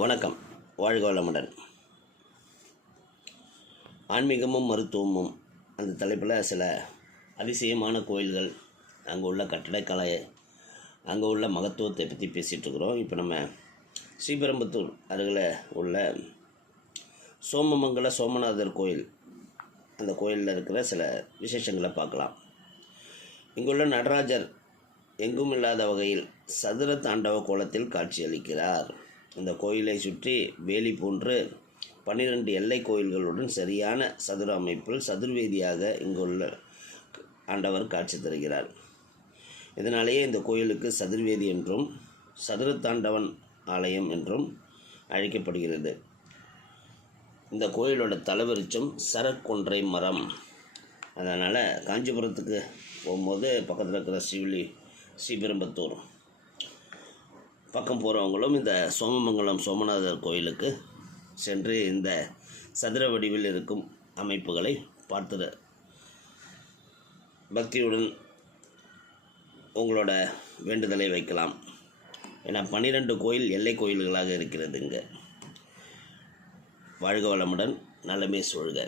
வணக்கம். வாழ்க வளமுடன். ஆன்மீகமும் மருத்துவமும் அந்த தலைப்பில் சில அதிசயமான கோயில்கள் அங்கே உள்ள கட்டடக்கலை அங்கே உள்ள மகத்துவத்தை பற்றி பேசிகிட்ருக்குறோம் இப்போ நம்ம ஸ்ரீபெரும்புத்தூர் அருகில் உள்ள சோமமங்கல சோமநாதர் கோயில் அந்த கோயிலில் இருக்கிற சில விசேஷங்களை பார்க்கலாம். இங்குள்ள நடராஜர் எங்கும் இல்லாத வகையில் சதுர தாண்டவ கோலத்தில் காட்சியளிக்கிறார். இந்த கோயிலை சுற்றி வேலி போன்று பன்னிரண்டு எல்லை கோயில்களுடன் சரியான சதுர அமைப்பில் சதுர்வேதியாக இங்குள்ள ஆண்டவர் காட்சி தருகிறார். இதனாலேயே இந்த கோயிலுக்கு சதுர்வேதி என்றும் சதுர தாண்டவன் ஆலயம் என்றும் அழைக்கப்படுகிறது. இந்த கோயிலோட தலைவரிச்சம் சரக்கொன்றை மரம். அதனால் காஞ்சிபுரத்துக்கு போகும்போது பக்கத்தில் இருக்கிற ஸ்ரீவில்லி ஸ்ரீபெரும்பத்தூர். பக்கம் போகிறவங்களும் இந்த சோமமங்கலம் சோமநாதர் கோயிலுக்கு சென்று இந்த சதுர வடிவில் இருக்கும் அமைப்புகளை பார்த்து பக்தியுடன் உங்களோட வேண்டுதலை வைக்கலாம். ஏன்னா பன்னிரெண்டு கோயில் எல்லை கோயில்களாக இருக்கிறது இங்கே. வாழ்க வளமுடன் நலமே சூழ்க.